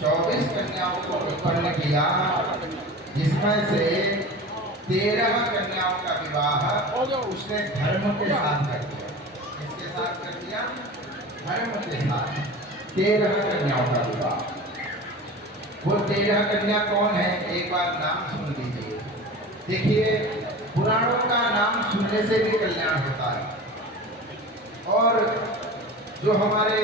24 कन्याओं को उत्पन्न किया, जिसमें से 13 कन्याओं का विवाह उसने धर्म के साथ कर दिया। किसके साथ कर दिया? धर्म के साथ। 13 कन्याओं का विवाह। वो 13 कन्या कौन है? एक बार नाम सुन लीजिए। देखिए, पुराणों का नाम सुनने से भी कल्याण होता है। और जो हमारे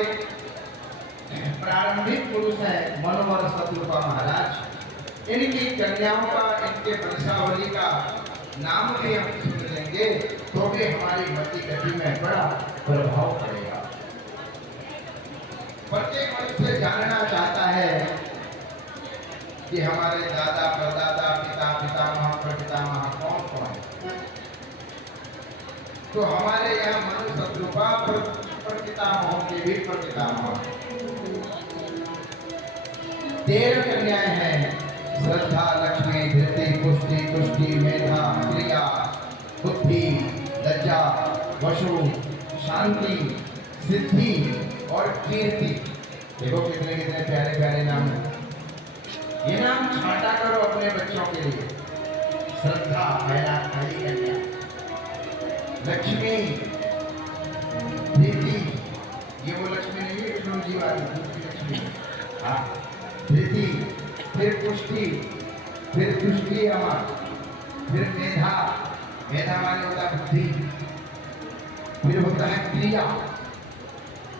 प्रारंभिक पुरुष हैं मनोहर शत्रुपा महाराज, इनकी कन्याओं का, इनके वंशावली का नाम भी हम सुन लेंगे तो भी हमारी मति गति में बड़ा प्रभाव पड़ेगा। प्रत्येक मनुष्य जानना चाहता है कि हमारे दादा परदादा पिता पितामह प्रपितामह कौन कौन है। तो हमारे यहाँ मनु शत्रुपा प्रपितामहों के भी प्रपितामह 13 कन्याएं हैं। श्रद्धा, लक्ष्मी, धृति, पुष्टि, तुष्टि, मेधा, क्रिया, बुद्धि, लज्जा, वशु, शांति, सिद्धि और कीर्ति। देखो कितने कितने प्यारे प्यारे नाम हैं। ये नाम छांटा करो अपने बच्चों के लिए। श्रद्धा पहली कन्या, लक्ष्मी, धृति, ये वो लक्ष्मी नहीं है विष्णु जी वाली लक्ष्मी, हाँ, धृति, फिर पुष्टि, फिर तुष्टि अमा, फिर मेधा, मेधा माने होता है बुद्धि, फिर होता है क्रिया,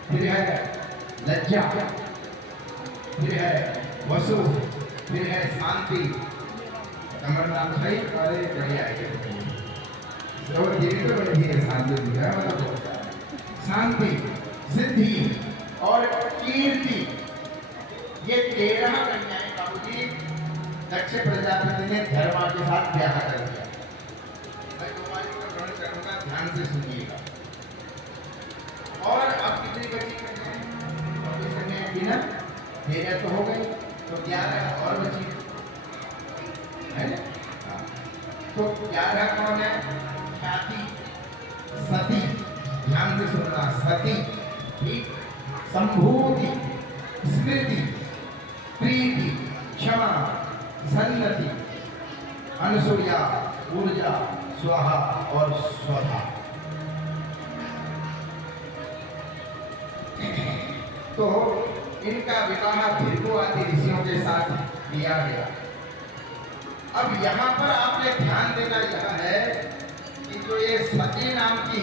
फिर है लज्जा, फिर है वसु, फिर है शांति। अमरनाथ भाई अरे बढ़िया है, और ये तो बड़ी है शांति दिखा है, मतलब शांति, सिद्धि और कीर्ति। ये 13 कन्याएं बाबूजी दक्ष प्रजापति ने धर्मा के साथ ब्याह कर दिया। मैं तुम्हारी को वर्णन करूंगा, ध्यान से सुनिएगा। और अब कितनी बची कन्याएं? बिना 13 तो हो गई, तो 11 और बची है। तो 11 कौन है? ख्याति, सती, ध्यान से सुनना, सती, ठीक, संभूति, स्मृति, प्रीति, क्षमा, सन्नति, अनुसूया, ऊर्जा, स्वाहा और स्वधा। तो इनका विवाह भृगु आदि ऋषियों के साथ किया गया। अब यहाँ पर आपने ध्यान देना यह है कि जो ये सती नाम की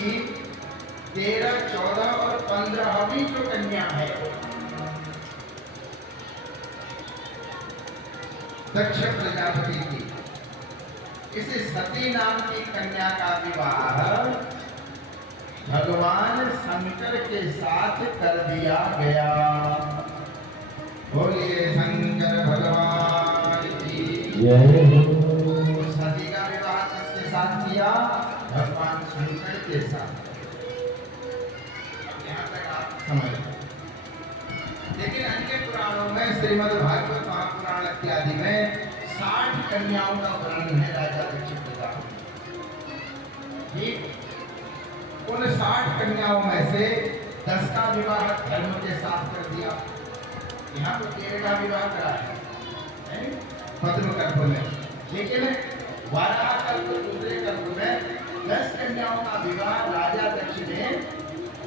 13, 14 और 15वीं जो कन्या है दक्ष प्रजापति की, इस सती नाम की कन्या का विवाह भगवान शंकर के साथ कर दिया गया। बोलिए शंकर भगवान की जय। सती का विवाह किसके साथ किया? भगवान शंकर के साथ। यहाँ तक आप समझ। लेकिन अन्य पुराणों में श्रीमद् भागवत महापुराण इत्यादि में 60 कन्याओं का वर्णन है राजा दक्ष का। ठीक, उन 60 कन्याओं में से 10 का विवाह धर्म के साथ कर दिया। यहाँ तो 13 का विवाह करा है पद्मकल्प में, लेकिन वाराह कल्प दूसरे कल्प में 10 कन्याओं का विवाह राजा दक्ष ने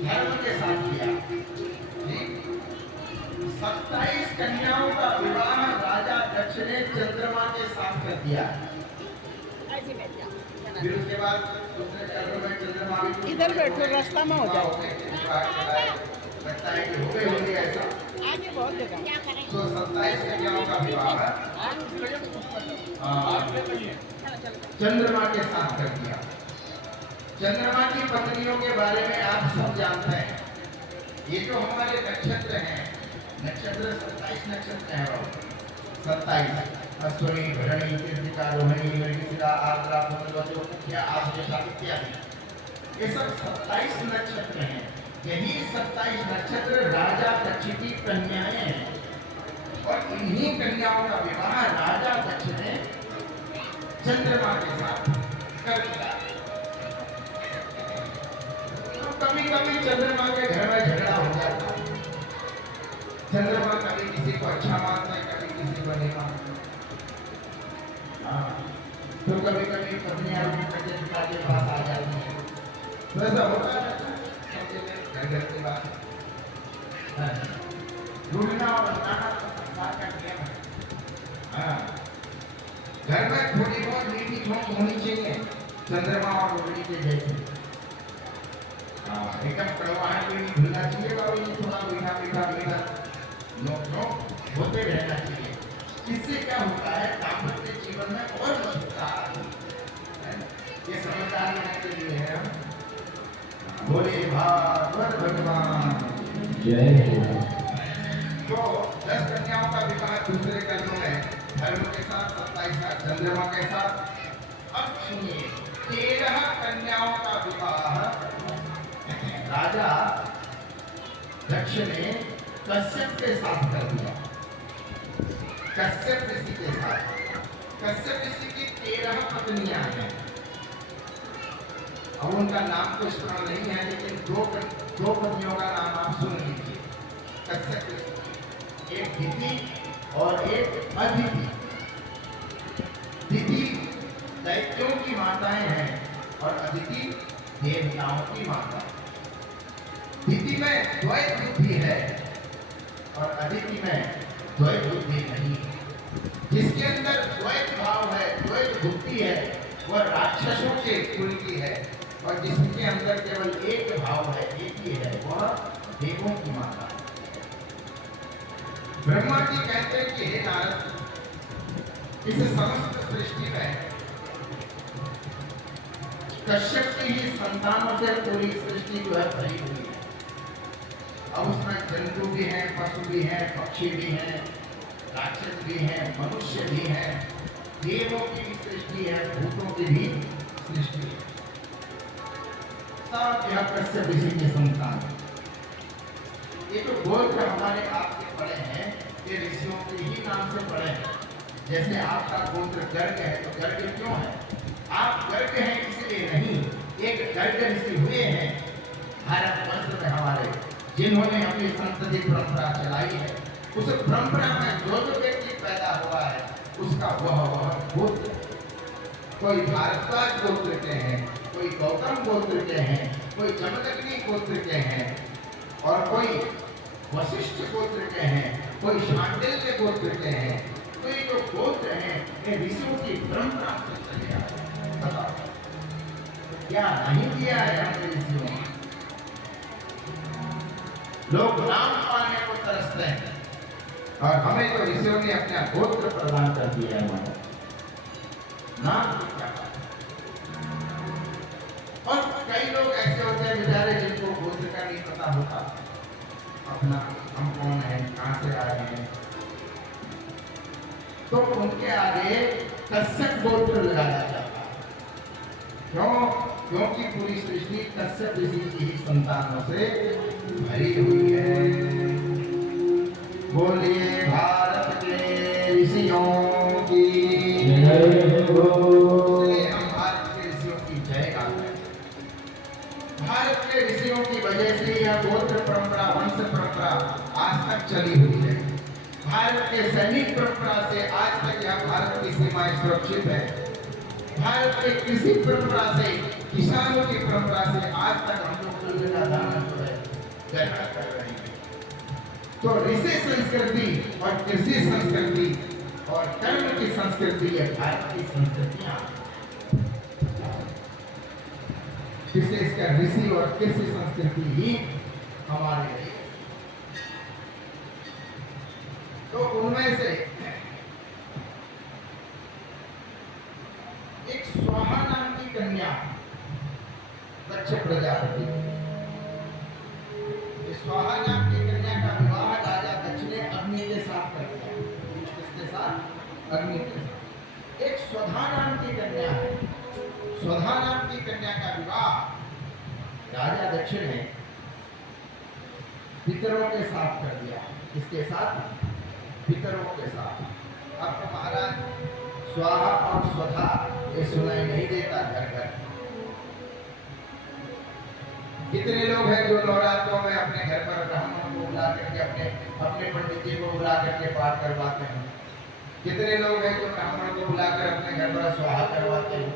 धर्म के साथ किया। 27 कन्याओं का विवाह राजा दक्ष ने चंद्रमा के साथ कर दिया। फिर उसके बाद दूसरे कल्प में चंद्रमा भी इधर बैठो, रास्ता में हो जाओ। लगता है कि हो गई होगी ऐसा। आगे बहुत जगह। तो 27 कन्याओं का विवाह चंद्रमा के साथ कर दिया। चंद्रमा की पत्नियों के बारे में आप सब जानते हैं। ये जो हमारे नक्षत्र हैं, नक्षत्र 27 नक्षत्र हैं। 27 अश्विनी, भरणी, कृतिका, रोहिणी, मृगशिरा, आर्द्रा, पुनर्वसु, मुख्या, आश्लेषा इत्यादि। ये सब 27 नक्षत्र हैं। यही 27 नक्षत्र राजा दक्ष की कन्याएं हैं और इन्हीं कन्याओं का विवाह राजा दक्ष ने चंद्रमा के साथ कर दिया। तो कभी कभी चंद्रमा के घर में झगड़ा हो जाता, चंद्रमा कभी किसी को अच्छा मानता है, कभी किसी को नहीं मानता। हाँ, तो कभी कभी पत्नियां अपने पिता के पास आ जाती है, तो ऐसा होता है घर घर की बात। हाँ, ढूंढना और बनाना तो संसार का नियम है। हाँ, घर में थोड़ी बहुत मीठी झोंक होनी चाहिए, चंद्रमा और रोहिणी के जैसे। हाँ, एकदम कड़वाहट भी नहीं भूलना चाहिए, और ये थोड़ा मीठा मीठा मीठा नोक नोक होते रहना चाहिए। इससे क्या होता है, दाम्पत्य जीवन में और मधुरता आती है। ये समझदार होने के लिए है। बोले भागवत भगवान जय हो। तो 10 कन्याओं का विवाह दूसरे कर्मों में धर्म के साथ, 27 का चंद्रमा के साथ। अब सुनिए, 13 कन्याओं का विवाह राजा दक्ष ने कश्यप के साथ कर दिया। कश्यप ऋषि के साथ। कश्यप ऋषि की 13 पत्नियां हैं। अब उनका नाम तो स्मरण नहीं है, लेकिन दो पत्नियों का नाम आप सुन लीजिए। कश्यप ऋषि, एक दिति और एक अदिति। दिति दैत्यों की माताएं हैं और अदिति देवताओं की माता है। दिति में द्वैत बुद्धि है और अदिति में द्वैत बुद्धि नहीं है। जिसके अंदर द्वैत भाव है, द्वैत बुद्धि है, वह राक्षसों के कुल की है, और जिसके अंदर केवल एक भाव है, एक ही है, वह देवों की माता है। ब्रह्मा जी कहते हैं कि हे नारद, इस समस्त सृष्टि में कश्यप की ही संतानों से पूरी सृष्टि जो है भरी हुई है। अब उसमें जंतु भी हैं, पशु भी हैं, पक्षी भी हैं, राक्षस भी हैं, मनुष्य भी हैं, देवों की भी सृष्टि है, भूतों की भी सृष्टि है। सब यह कश्यप ऋषि के संतान है। ये जो गोत्र हमारे आपके पड़े हैं, ये ऋषियों के ही नाम से पड़े हैं। जैसे आपका गोत्र गर्ग है, तो गर्ग क्यों है? आप गर्ग हैं इसलिए नहीं, एक गर्ग ऋषि हुए हैं भारतवर्ष में हमारे, जिन्होंने अपनी संतति परंपरा चलाई है। उस परंपरा में जो व्यक्ति पैदा हुआ है, उसका वह गोत्र, कोई भारद्वाज गोत्र के हैं, कोई गौतम गोत्र के हैं, कोई जमदग्नि गोत्र के हैं, और कोई वशिष्ठ गोत्र के हैं, कोई शांडिल्य गोत्र के हैं। तो ये जो गोत्र हैं, ये ऋषियों की परंपरा से चले आए हैं। बताओ क्या नहीं किया है हमने ऋषियों ने? लोग नाम पाने को तरसते हैं, और हमें तो ऋषियों ने अपना गोत्र प्रदान कर दिया है। हमारा नाम की क्या बात है? और कई लोग ऐसे होते हैं बेचारे, जिनको गोत्र का नहीं पता होता, अपना हम कौन है, कहां से आए हैं, तो उनके आगे कश्यप गोत्र लगाया जाता है। क्यों? क्योंकि पूरी सृष्टि कश्यप ऋषि की ही संतानों से भरी हुई है। बोलिए भारत के ऋषियों की जय हो। हम भारत के ऋषियों की जय गाते हैं। भारत के ऋषियों की वजह से यह गोत्र परंपरा, वंश परंपरा आज तक चली हुई है। भारत के सैनिक परंपरा से आज तक यह भारत की सीमाएं सुरक्षित है। भारत के कृषि परंपरा से, किसानों की परंपरा से आज तक हम लोग कुल का दाना जो है ग्रहण कर रहे हैं। तो ऋषि संस्कृति और कृषि संस्कृति और कर्म की संस्कृति, यह भारत की संस्कृतियां, विशेषकर ऋषि और कृषि संस्कृति ही हमारे लिए। तो उनमें से एक स्वाहा नाम की कन्या, दक्ष प्रजापति, स्वाहा नाम की कन्या का विवाह राजा दक्ष ने अग्नि के साथ कर दिया। किसके साथ? अग्नि के साथ। एक स्वधा नाम की कन्या है। स्वधा नाम की कन्या का विवाह राजा दक्ष ने पितरों के साथ कर दिया। किसके साथ? पितरों के साथ। आपको महाराज स्वाहा और स्वधा ये सुनाई नहीं देता घर घर। कितने लोग हैं जो नवरात्रों में अपने घर पर ब्राह्मण को बुला करके अपने पंडित जी को बुला करके पाठ करवाते हैं? कितने लोग हैं जो ब्राह्मण को बुलाकर अपने घर पर स्वाहा करवाते हैं?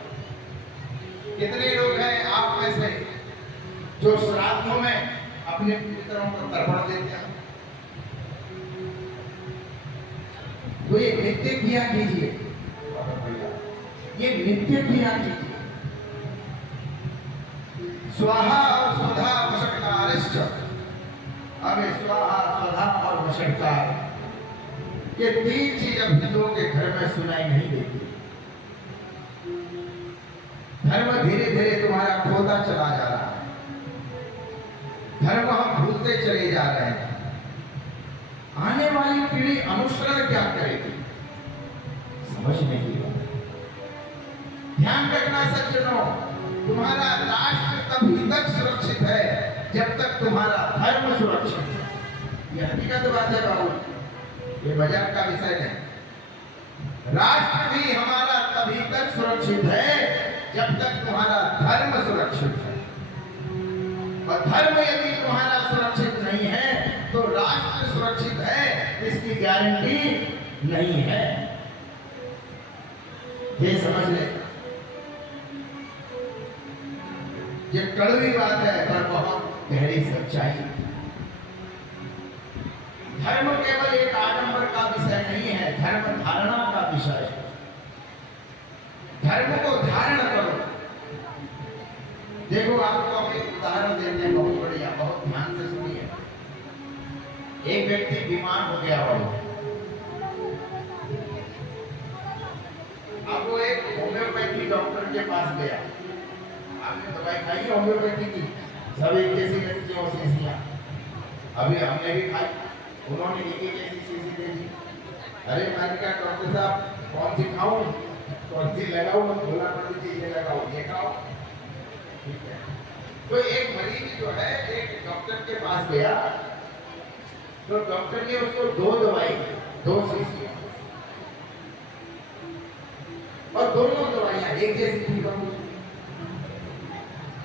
कितने लोग हैं आप में से जो श्राद्धों में अपने पितरों को तर्पण देते हैं? तो ये नित्य किया कीजिए, ये नित्य किया कीजिए। स्वाहा और स्वधा वशक्तारिश्च, अबे स्वाहा स्वधा और वशक्तार, ये तीन चीज अब हिंदुओं के घर में सुनाई नहीं देती। धर्म धीरे धीरे तुम्हारा खोता चला जा रहा है, धर्म हम भूलते चले जा रहे हैं। आने वाली पीढ़ी अनुसरण क्या करेगी, समझने की बात। ध्यान रखना सज्जनों, तुम्हारा राष्ट्र तभी तक सुरक्षित है जब तक तुम्हारा धर्म सुरक्षित है। यह हकीकत बात है बाबू, ये मजाक का विषय नहीं। राष्ट्र भी हमारा तभी तक सुरक्षित है जब तक तुम्हारा धर्म सुरक्षित है, और धर्म यदि तुम्हारा सुरक्षित नहीं है तो राष्ट्र सुरक्षित है इसकी गारंटी नहीं है। ये समझ ले, ये कड़वी बात है पर बहुत गहरी सच्चाई। धर्म केवल एक आडंबर का विषय नहीं है, धर्म धारणा का विषय है। धर्म को धारण करो। देखो आपको हम एक उदाहरण देते हैं, बहुत बढ़िया, बहुत ध्यान से सुनिए। एक व्यक्ति बीमार हो गया हो, अब वो एक होम्योपैथी डॉक्टर के पास गया। आपने दवाई खाई है होम्योपैथी की, सब एक जैसी लगती है शीशियां, अभी हमने भी खाई, उन्होंने एक जैसी शीशी दे दी। अरे मैंने कहा डॉक्टर साहब कौन सी खाऊं, कौन सी लगाऊं? बोला पंडित जी ये लगाओ, ये खाओ, ठीक है। तो एक मरीज जो है एक डॉक्टर के पास गया, तो डॉक्टर ने उसको दो दवाई दी, दो शीशियां, और दोनों दवाइयां एक जैसी थी।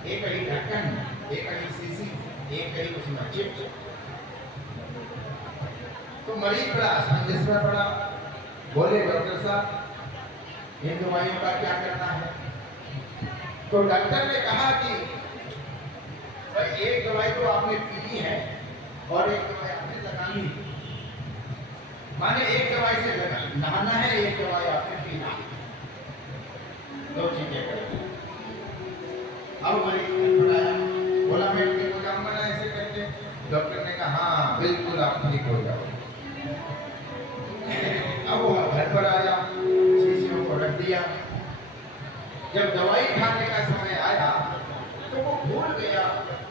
एक कहीं ढक्कन, एक कहीं शीशी, एक कहीं उसमें चिप। तो मरीज बड़ा असमंजस में पड़ा, बोले डॉक्टर साहब इन दवाइयों का क्या करना है? तो डॉक्टर ने कहा कि भाई एक दवाई तो आपने पी है और एक दवाई आपने लगानी है, माने एक दवाई से नहाना है, एक दवाई आपने पीना है, दो चीजें करेंगे। अब मरीज पढ़ाया, बोला मैं ठीक हो जाऊंगा ना ऐसे करके? डॉक्टर ने कहा हाँ बिल्कुल आप ठीक हो जाओ। अब वो घर पर आया, शीशियों को रख दिया। जब दवाई खाने का समय आया तो वो भूल गया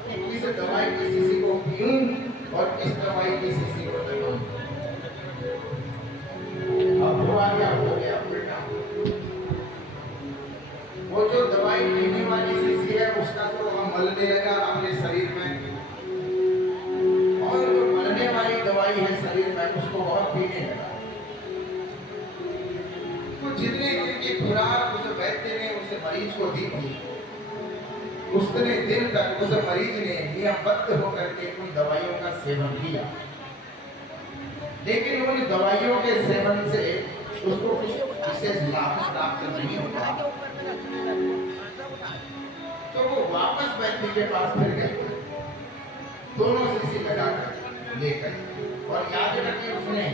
कि किस दवाई की शीशी को पीऊं और किस दवाई की शीशी को लगाऊं। अब हुआ क्या, हो गया उल्टा। वो जो दवाई पीने वाली शीशी है उसका तो हम मलने लगा अपने शरीर में, और जो मलने वाली दवाई है शरीर में उसको और पीने लगा। तो जितने दिन की खुराक उस वैद्य ने उस मरीज को दी थी, उतने दिन तक उस मरीज ने नियमबद्ध होकर के उन दवाइयों का सेवन किया, लेकिन उन दवाइयों के सेवन से उसको कुछ विशेष लाभ प्राप्त नहीं होता। तो वो वापस वैद्य के पास फिर गए, दोनों शीशी लगाकर लेकर, और याद रखिए उसने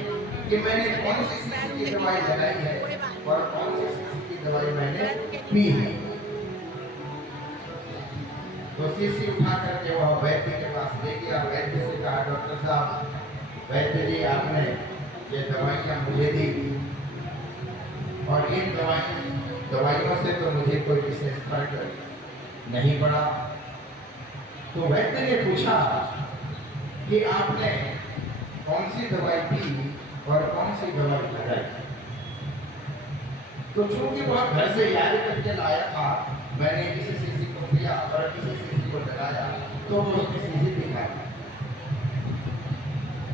कि मैंने कौन सी शीशी की दवाई लगाई है और कौन सी शीशी की दवाई मैंने पी है। तो शीशी उठा करके वह वैद्य के पास ले गया। वैद्य से कहा डॉक्टर साहब वैद्य जी आपने ये दवाइयाँ मुझे दी, और इन दवाइयों से तो मुझे कोई विशेष फर्क नहीं पड़ा। तो वैद्य ने पूछा कि आपने कौन सी दवाई पी और कौन सी दवाई लगाई? तो चूंकि वह घर से याद करके लाया था, मैंने किसी शीशी को पिया और किसी शीशी को लगाया, तो वो उसकी शीशी दिखाई।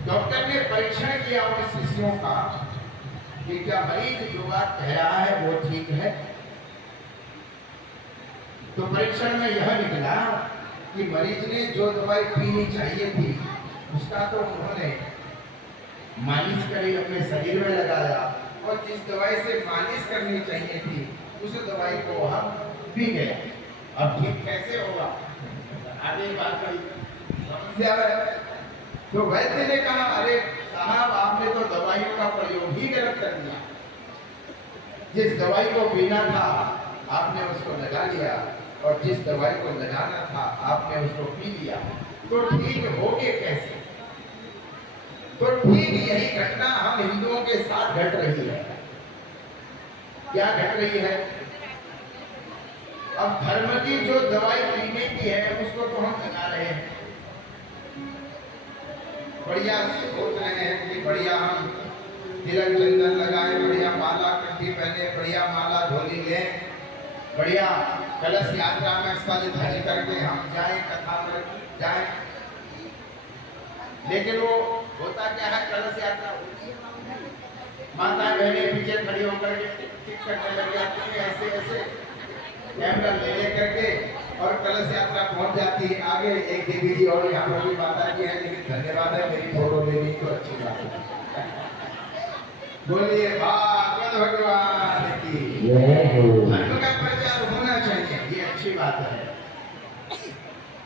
डॉक्टर ने परीक्षण किया उन शीशियों का कि क्या मरीज जो बात कह रहा है वो ठीक है। तो परीक्षण में यह निकला कि मरीज ने जो दवाई पीनी चाहिए थी उसका तो उन्होंने मालिश करी, अपने शरीर में लगाया, और जिस दवाई से मालिश करनी चाहिए थी उस दवाई को वह पी गया। अब ठीक कैसे होगा? आगे बात करी समस्या है। तो वैद्य ने कहा, अरे साहब, आपने तो दवाइयों का प्रयोग ही गलत कर दिया। जिस दवाई को पीना था आपने उसको लगा लिया, और जिस दवाई को लगाना था आपने उसको पी लिया, तो ठीक होगे कैसे? तो ठीक यही घटना हम हिंदुओं के साथ घट रही है। क्या घट रही है? अब धर्म की जो दवाई पीने की है उसको तो हम लगा रहे हैं, बढ़िया सोच रहे हैं कि बढ़िया हम तिलक चंदन लगाए, बढ़िया माला कंठी पहने, बढ़िया माला झोली लें, बढ़िया कलश यात्रा में सज धज करके हम जाएं, कथा पर जाएं। लेकिन वो होता क्या है, कलश यात्रा होती है, माता बहनें पीछे खड़ी होकर के टिक करने लग जाती है, ऐसे ऐसे कैमरा ले लेकर के, और कलश यात्रा पहुंच जाती है आगे। एक देवी जी और यहाँ पर भी माता जी है, लेकिन धन्यवाद है, मेरी फोटो लेनी तो अच्छी बात है। बोलिए भागवत भगवान की। धर्म का प्रचार होना चाहिए, ये अच्छी बात है।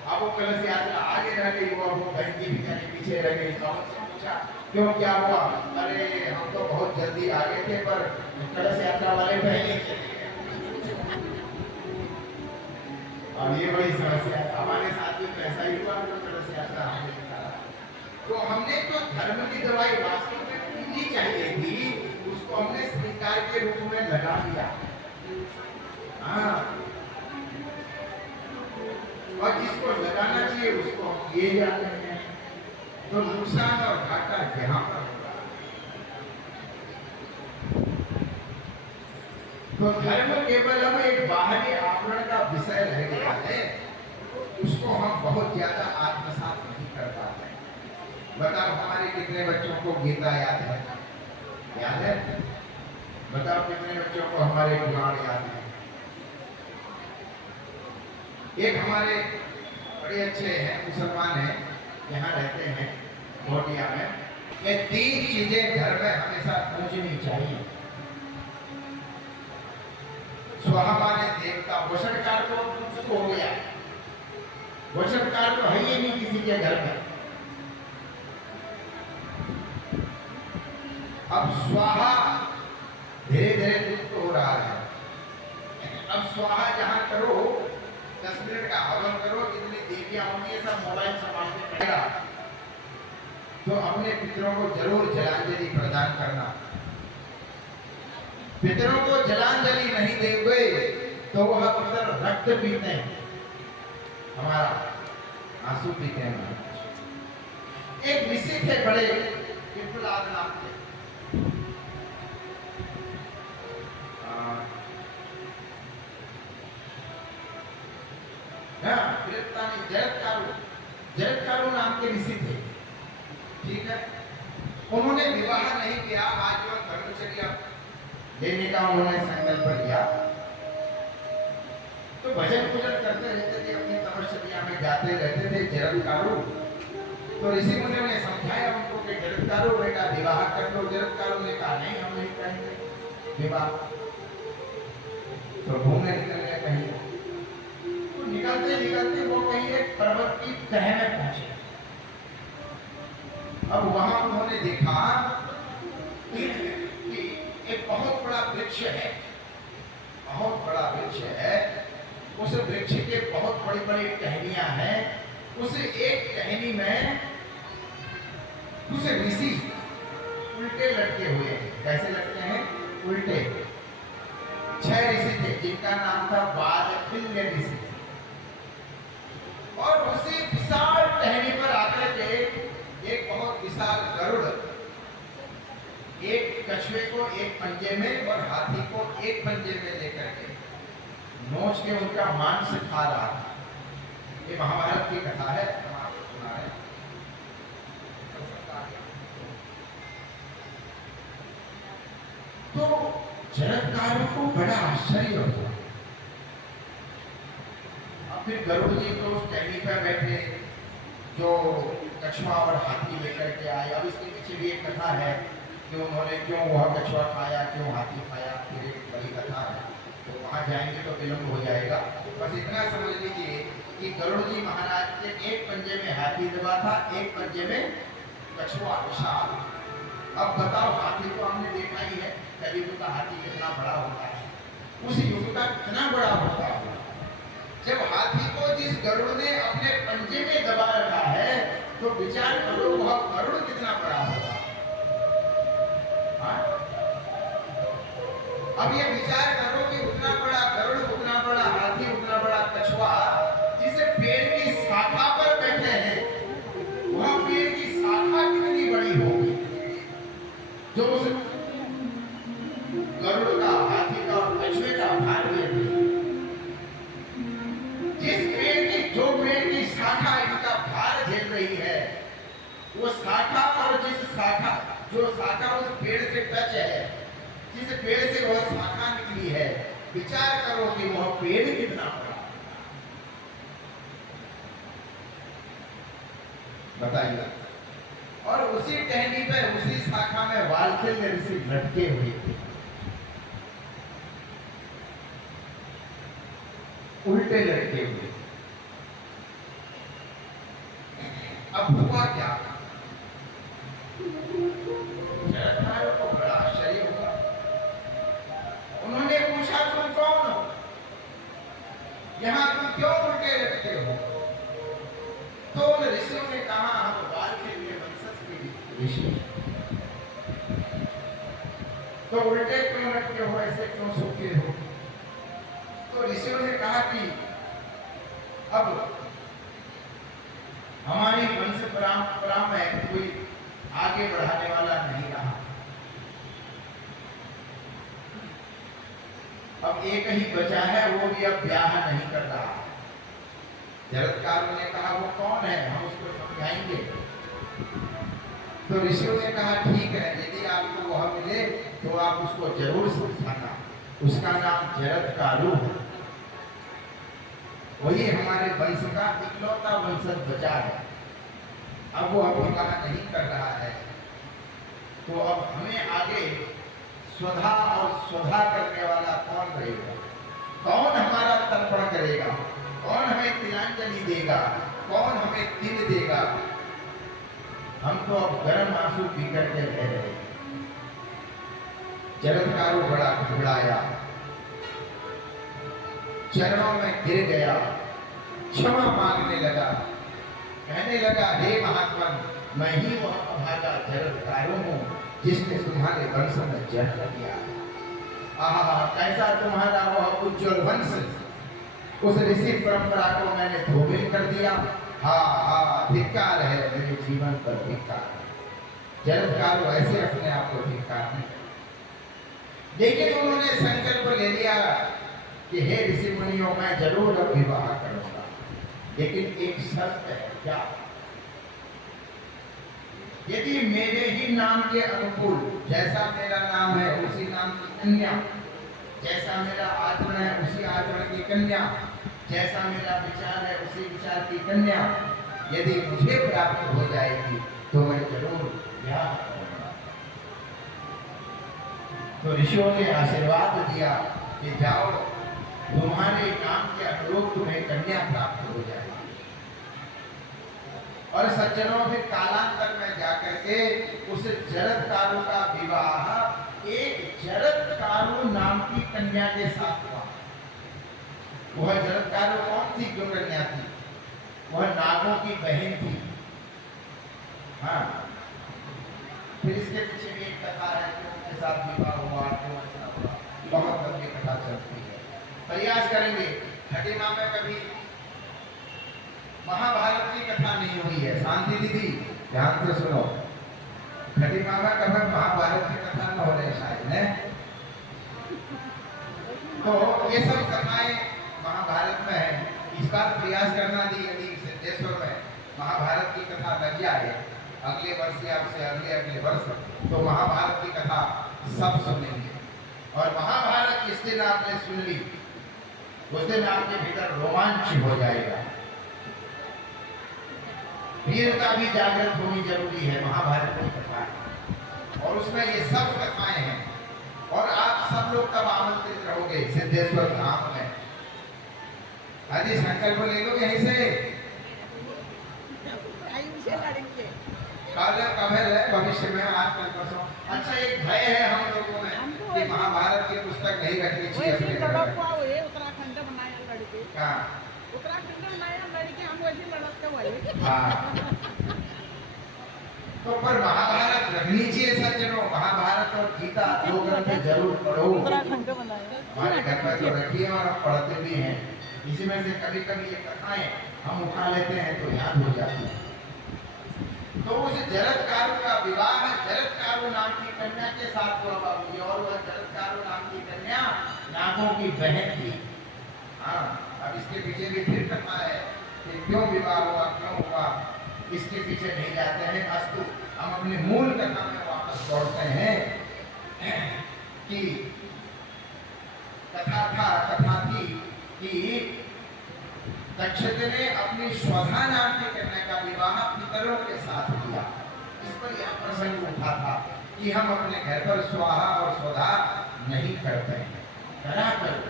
अब वो कलश यात्रा आगे रह गई, वो बहन जी बेचारी पीछे रह गई। तो उनसे पूछा, क्यों, क्या हुआ? अरे हम तो बहुत जल्दी आ गए थे, पर कलश यात्रा वाले पहले चले गए। और ये बड़ी समस्या है, हमारे साथ भी ऐसा ही हुआ, तो कलश यात्रा हमने निकाला। तो हमने तो धर्म की दवाई वास्तव में पीनी चाहिए थी, उसको हमने स्वीकार के रूप में लगा दिया। हाँ, और जिसको लगाना चाहिए उसको हम किए जाते हैं, तो नुकसान और घाटा यहाँ पर होगा। तो धर्म केवल हम एक बाहरी आवरण का विषय रह गया है, उसको हम बहुत ज्यादा आत्मसात नहीं कर पाते। बताओ, हमारे कितने बच्चों को गीता याद है? याद है? बताओ, कितने बच्चों को हमारे पुराण याद है? एक हमारे बड़े अच्छे हैं, मुसलमान हैं, यहाँ रहते हैं मोटिया में। ये 3 चीजें घर में हमेशा पूजनी चाहिए। स्वाहा देवता, वचनकार तो हो गया, वचनकार तो है ही नहीं किसी के घर में। अब स्वाहा धीरे धीरे लुप्त हो रहा है। अब स्वाहा जहां करो, 10 मिनट का हवन करो, जितनी देवियां होंगी सब मोबाइल संभाल के करेगा, तो अपने पितरों को जरूर जलांजलि प्रदान करना। पितरों को जलांजलि नहीं देंगे तो वह पितर रक्त पीते हैं, हमारा आंसू पीते हैं। एक ऋषि थे बड़े, पिपलाद नाम के, जरत्कारू नाम के ऋषि थे, ठीक है। उन्होंने विवाह नहीं किया, आजीवन ब्रह्मचर्य लेने का उन्होंने संकल्प लिया। तो भजन पूजन करते रहते थे, अपनी तपस्या में जाते रहते थे जरत्कारू। तो ऋषि मुनियों ने समझाया उनको कि जरत्कारू बेटा विवाह कर लो। जरत्कारू ने कहा, नहीं, हम नहीं करेंगे विवाह। तो घूमने निकलने कहीं, तो निकलते निकलते वो कहीं एक पर्वत की तह में पहुंचे। अब वहां उन्होंने देखा कि एक बहुत बड़ा वृक्ष है, बहुत बड़ा वृक्ष है। उस वृक्ष के बहुत बड़ी बड़ी टहनियां हैं। उस एक टहनी में कुछ ऋषि उल्टे लटके हुए हैं। कैसे लटके हैं? उल्टे। 6 ऋषि थे, जिनका नाम था बालखिल्य ऋषि। और उसी विशाल टहनी पर आकर के एक बहुत विशाल गरुड़ एक कछुए को एक पंजे में और हाथी को एक पंजे में लेकर के नोच के उनका मांस खा रहा था। ये महाभारत की कथा है, हम आपको सुना रहे हैं। तो जरत्कारू को बड़ा आश्चर्य हुआ। अब फिर गरुड़ जी तो उस टहनी पर बैठे जो कछुआ और हाथी लेकर के आए। अब इसके पीछे भी एक कथा है कि उन्होंने क्यों वह कछुआ खाया, क्यों हाथी खाया, फिर एक बड़ी कथा है, तो वहाँ जाएंगे तो विलम्ब हो जाएगा। बस इतना समझ लीजिए कि गरुड़ जी महाराज के एक पंजे में हाथी दबा था, एक पंजे में कछुआ विशाल। अब बताओ, हाथी तो हमने देखा ही है, कलयुग का हाथी कितना बड़ा होता है, उस युग का कितना बड़ा होता है। जब हाथी को जिस गरुड़ ने अपने पंजे में दबा रखा है, तो विचार करो वह गरुड़ कितना बड़ा होगा। हाँ? अब ये विचार करो कि उतना बड़ा गरुड़, उतना बड़ा हाथी, उतना बड़ा कछुआ जिस पेड़ की शाखा पर बैठे हैं, वह पेड़ की शाखा कितनी बड़ी होगी जो उस गरुड़ का, हाथी का और कछुए का भार ले रही है। जिस पेड़ की, जो पेड़ की शाखा इनका भार झेल रही है, वो शाखा और जिस शाखा, जो शाखा उस पेड़ से टच है, जिस पेड़ से वह शाखा निकली है, विचार करो कि वह पेड़ कितना बड़ा। बताइए। और उसी टहनी पर, उसी शाखा में वालखिल ऋषि लटके हुए थे, उल्टे लटके हुए। अब हुआ क्या, जरथारो को बड़ा आश्चर्य हुआ। उन्होंने पूछा, तुम कौन हो, यहाँ तुम क्यों उल्टे लटके हो? तो उन ऋषियों ने कहा, हम वालखिल के वंशज के ऋषि। तो उल्टे क्यों लटके हो, ऐसे क्यों सूखे हो? तो ऋषियों ने कहा कि अब हमारी वंश परंपरा में कोई आगे बढ़ाने वाला नहीं रहा। अब एक ही बचा है, वो भी अब ब्याह नहीं कर रहा। जरत्कारों ने कहा, वो कौन है, हम उसको समझाएंगे। तो ऋषियों ने कहा, ठीक है, यदि आपको वह मिले तो आप उसको जरूर समझाना। उसका नाम जरत्कारु है, वही हमारे वंश का इकलौता वंशज बचा है। अब वो अब विवाह नहीं कर रहा है, तो अब हमें आगे स्वधा और स्वधा करने वाला कौन रहेगा? कौन हमारा तर्पण करेगा? कौन हमें तिलांजलि देगा? कौन हमें तिल देगा? हम तो अब गर्म आंसू पी करके रह रहे हैं। जरत्कारु बड़ा घबराया, चरणों में गिर गया, क्षमा मांगने लगा, कहने लगा, हे महात्मन, मैं ही वह अभागा जरत्कारु हूँ जिसने तुम्हारे वंश में जन्म लिया। आहा, कैसा तुम्हारा वह उज्जवल वंश, उस ऋषि परंपरा को मैंने धोबिल कर दिया। हाँ, धिक्कार है, मेरे जीवन पर धिक्कार है। जरत्कारु ऐसे अपने आप को धिक्कार नहीं, लेकिन उन्होंने संकल्प ले लिया कि हे ऋषि मुनियों, मैं जरूर अब विवाह करूंगा, लेकिन एक शर्त है। क्या? यदि मेरे ही नाम के अनुकूल, जैसा मेरा नाम है उसी नाम की कन्या, जैसा मेरा आचरण है उसी आचरण की कन्या, जैसा मेरा विचार है उसी विचार की कन्या, यदि मुझे प्राप्त हो जाएगी तो मैं जरूर ब्याह करूंगा। तो ऋषियों ने आशीर्वाद दिया कि जाओ, तुम्हारे नाम के अनुरूप तुम्हें कन्या प्राप्त हो जाएगी। और सज्जनों, फिर कालांतर में जाकर के उस जरत्कारु का विवाह एक जरत्कारु नाम की कन्या के साथ हुआ। वह जरत्कारु कौन थी? जो कन्या थी वह नागों की बहन थी। हाँ, फिर इसके पीछे भी एक कथा है कि उनके साथ विवाह हुआ, क्यों ऐसा हुआ, बहुत लंबी कथा चलती है। प्रयास करेंगे। खटीमा में कभी महाभारत की कथा नहीं हुई है। शांति दीदी, ध्यान से सुनो। खटीमा में कभी महाभारत की कथा न होने शायद है। तो ये सब कथाएं महाभारत में है। इस बार प्रयास करना दी, यदि सिद्धेश्वर में महाभारत की कथा लग जाए अगले वर्ष या उससे अगले वर्ष, तो महाभारत की कथा सब सुनेंगे। और महाभारत जिस दिन आपने सुन ली, उस दिन आपके भीतर रोमांच हो जाएगा। वीरता भी जागृत होनी जरूरी है। महाभारत की कथा है और उसमें ये सब कथाएं हैं और आप सब लोग तब आमंत्रित रहोगे सिद्धेश्वर धाम में। यदि संकल्प ले लो यहीं से, आयु से लड़ेंगे। कल कभी है भविष्य में, आज कल परसों। अच्छा, एक भय है हम लोगों में कि महाभारत की पुस्तक नहीं रखनी चाहिए अपने घर में। उत्तराखंड बनाया लड़के, हाँ, उत्तराखंड बनाया लड़के, हम वैसे लड़ते हुए। हाँ। तो पर महाभारत रखनी चाहिए सज्जनों। महाभारत और गीता दो ग्रंथ जरूर पढ़ो। उत्तराखंड बनाया हमारे घर में तो रखिए और हम पढ़ते भी हैं। इसी में से कभी कभी ये कथाएं हम उठा लेते हैं तो याद हो जाती है। तो उस जरत्कारु का विवाह जरत्कारु नाम की कन्या के साथ हुआ बाबूजी, और वह जरत्कारु नाम की कन्या नागों की बहन थी। हाँ, अब इसके पीछे भी फिर कथा है कि क्यों विवाह हुआ, क्यों हुआ, इसके पीछे नहीं जाते हैं। अस्तु, हम अपनी मूल कथा में वापस लौटते हैं कि कथा थी कि दक्षिण ने अपनी स्वधा नाम की कन्या का विवाह पितरों के साथ किया। इस पर यह प्रसंग उठा था कि हम अपने घर पर स्वाहा और स्वधा नहीं करते हैं, करा करो,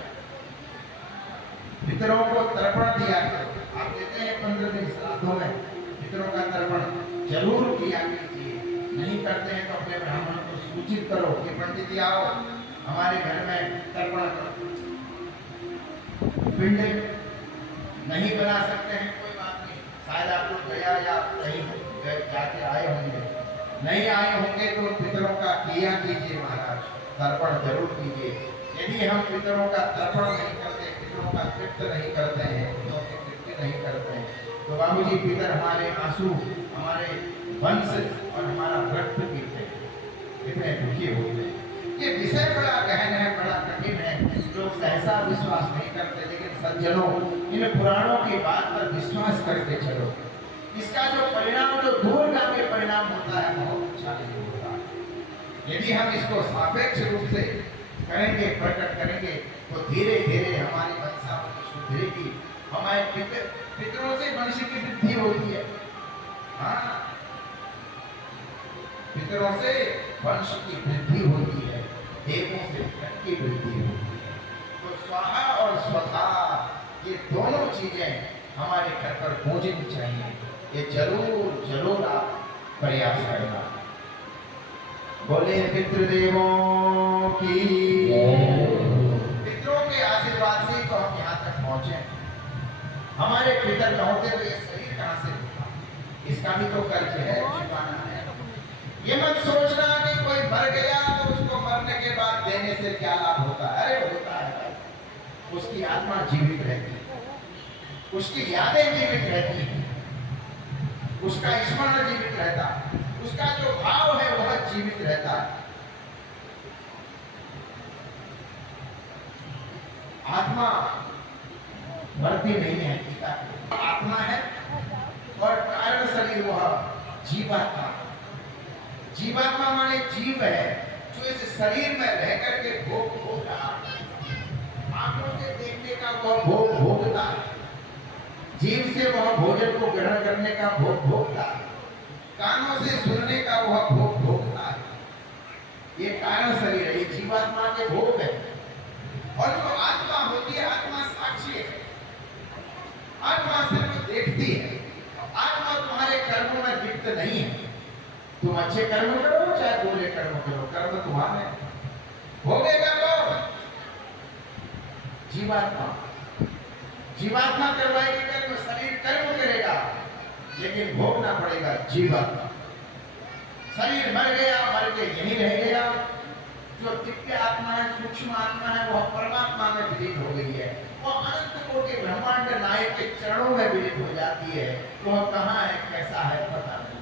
पितरों को तर्पण दिया करो। आप देते हैं 15 दिन श्राद्धों में, पितरों का तर्पण जरूर किया कीजिए। नहीं करते हैं तो अपने ब्राह्मण को सूचित करो कि पंडित जी आओ हमारे घर में तर्पण करो। पिंड नहीं बना सकते हैं, कोई बात नहीं, शायद आप लोग गया या कहीं जाके आए होंगे, नहीं आए होंगे तो पितरों का किया कीजिए महाराज, तर्पण जरूर कीजिए। यदि हम पितरों का तर्पण नहीं करते, पितरों का कृत्य नहीं करते हैं, पितरों के कृत्य नहीं करते हैं, तो बाबूजी पितर हमारे आंसू, हमारे वंश और हमारा रक्त पीते हैं, कितने दुखी होते हैं। ये विषय बड़ा गहन है, बड़ा कठिन है, लोग सहसा विश्वास नहीं करते, लेकिन सज्जनों इन पुराणों की बात पर विश्वास करके चलो। इसका जो परिणाम, जो दूरगामी परिणाम होता है, बहुत अच्छा नहीं होता। यदि हम इसको सापेक्ष रूप से करेंगे, प्रकट करेंगे, तो धीरे धीरे हमारी वंशावली सुधरेगी, हमारे पितरों से वंश की वृद्धि होती है। हाँ, पितरों से वंश की वृद्धि होती है, देवों से धन की वृद्धि होती है। तो स्वाहा और स्वधा ये दोनों चीजें हमारे घर पर पहुंचनी चाहिए। ये जरूर जरूर आप प्रयास करना। बोले पितृदेवों की, पितरों के आशीर्वाद से तो हम यहाँ तक पहुंचे। हमारे पितर न होते तो ये शरीर कहाँ से होता, इसका भी तो कर्ज है, चुकाना है। ये मत सोचना कि कोई मर गया तो उसको मरने के बाद देने से क्या लाभ होता है। अरे होता है, उसकी आत्मा जीवित रहती है, उसकी यादें जीवित रहती हैं, उसका स्मरण जीवित रहता है, उसका जो भाव है वह जीवित रहता है। आत्मा मरती नहीं है, आत्मा है और कारण शरीर वह जीवात्मा। जीवात्मा माने जीव है जो इस शरीर में रह करके भोग भोग रहा है। आंखों से देखने का वह भोग भोगता है, जीव से वह भोजन को ग्रहण करने का भोग भोगता है, कानों से सुनने का वह भोग भोगता है। ये कारण शरीर है, ये जीवात्मा के भोग है। और जो आत्मा होती है, आत्मा साक्षी है, आत्मा सिर्फ देखती है। आत्मा तुम्हारे कर्मों में लिप्त नहीं है। तुम अच्छे कर्म करो चाहे बुरे कर्म करो, कर्म तुम्हारे भोगेगा कौन? जीवात्मा। जीवात्मा करवाएगी कर्म, शरीर कर्म करेगा लेकिन भोगना पड़ेगा जीवात्मा। शरीर मर गया, मर के यहीं रह गया। जो दिव्य आत्मा है, सूक्ष्म आत्मा है, वह परमात्मा में विलीन हो गई है। वह अनंत कोटि ब्रह्मांड नायक के चरणों में विलीन हो जाती है। वह कहाँ है, कैसा है, पता नहीं।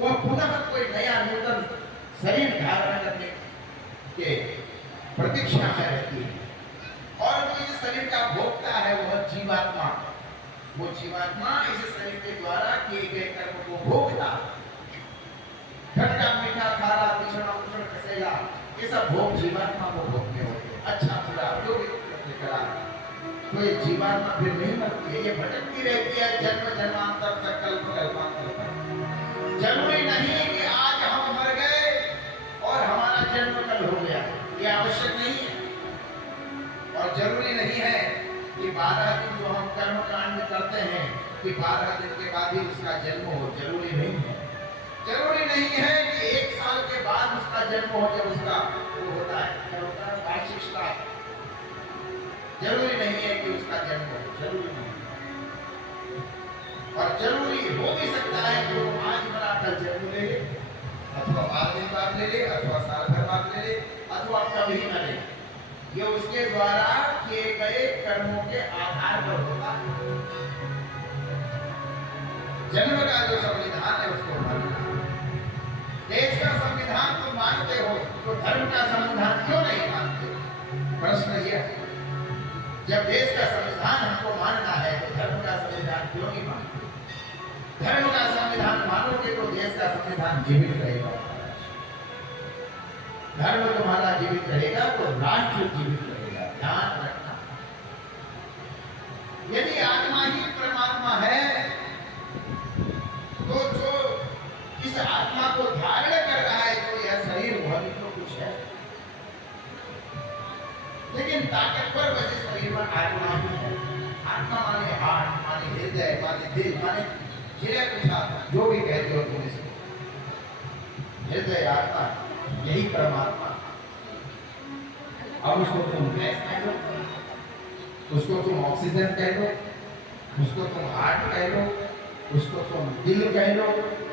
वह पुनः कोई नया नूतन शरीर धारण करने के प्रतीक्षा में रहती है। और वो इस शरीर का भोक्ता है, वह जीवात्मा। वो जीवात्मा इस शरीर के द्वारा किए गए कर्म को भोगता। खट्टा मीठा खारा पिछड़ा उछड़ कसेला, ये सब भोग जीवात्मा को भोगने होते। अच्छा बुरा जो भी करा, तो ये जीवात्मा फिर नहीं मरती है, ये भटकती रहती है जन्म जन्मांतर तक, कल्प कल्पांतर तक। जरूरी नहीं कि आज हम मर गए और हमारा जन्म कल हो गया, ये आवश्यक नहीं है। और जरूरी नहीं है कि 12 दिन जो हम कर्म कांड करते हैं कि 12 दिन के बाद ही उसका जन्म हो, जरूरी नहीं है। जरूरी नहीं है कि 1 साल के बाद उसका जन्म हो, जब उसका वो होता है, क्या होता है, वार्षिक श्राद्ध। जरूरी नहीं है कि उसका जन्म हो, जरूरी नहीं। और जरूरी हो भी सकता है कि वो आज मरा कल जन्म ले ले, अथवा 12 दिन बाद ले ले, अथवा साल भर बाद ले ले, अथवा कभी न ले। ये उसके द्वारा किए गए कर्मों के आधार पर होता है। जन्म का जो संविधान है उसको मानना। देश का संविधान तो मानते हो, तो धर्म का संविधान क्यों नहीं मानते? प्रश्न यह है। जब देश का संविधान हमको मानना है तो धर्म का संविधान क्यों नहीं मानते? धर्म का संविधान मानोगे तो देश का संविधान जीवित रहेगा। धर्म तुम्हारा जीवित रहेगा तो राष्ट्र जीवित रहेगा, ध्यान रखना। यदि आत्मा ही परमात्मा है तो जो इस आत्मा को धारण कर रहा है तो यह शरीर वह भी तो कुछ है, लेकिन ताकतवर वैसे शरीर में आत्मा ही है। आत्मा माने हार्ट, माने हृदय, माने दिल, माने जिले कुछ जो भी कहते हो तुम इसको, हृदय आत्मा, यही परमात्मा। अब उसको तुम गैस कह लो, उसको तुम ऑक्सीजन कह लो, उसको तुम हार्ट कह लो, उसको तुम दिल कह लो,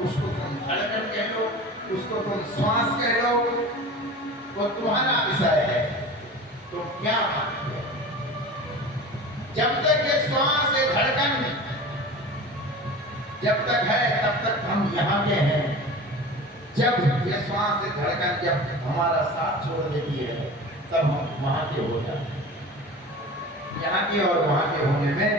उसको तुम धड़कन कह लो, उसको तुम श्वास कह लो, वो तुम्हारा विषय है। तो क्या मानते हो? जब तक ये श्वास है, धड़कन जब तक है तब तक हम यहाँ के हैं। जब ये श्वास है, धड़कन जब हमारा साथ छोड़ देती है तब हम वहां के हो जाते हैं। यहाँ के और वहां के होने में